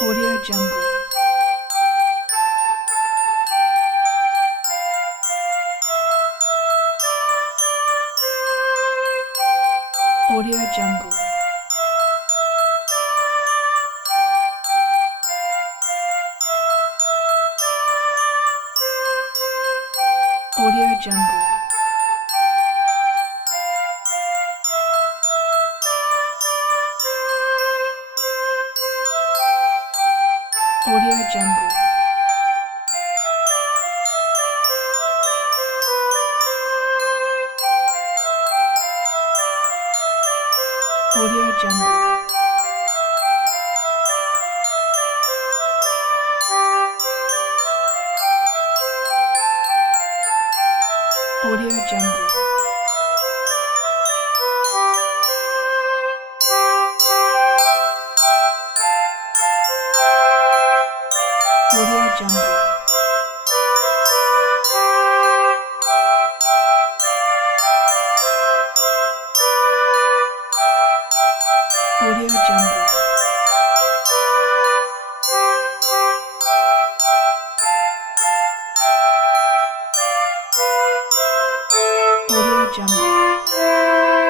Audio Jungle. Audio Jungle. Audio Jungle. Audio Jungle. Audio Jungle. Audio Jungle. Audio Jungle. Audio Jungle. Audio Jungle.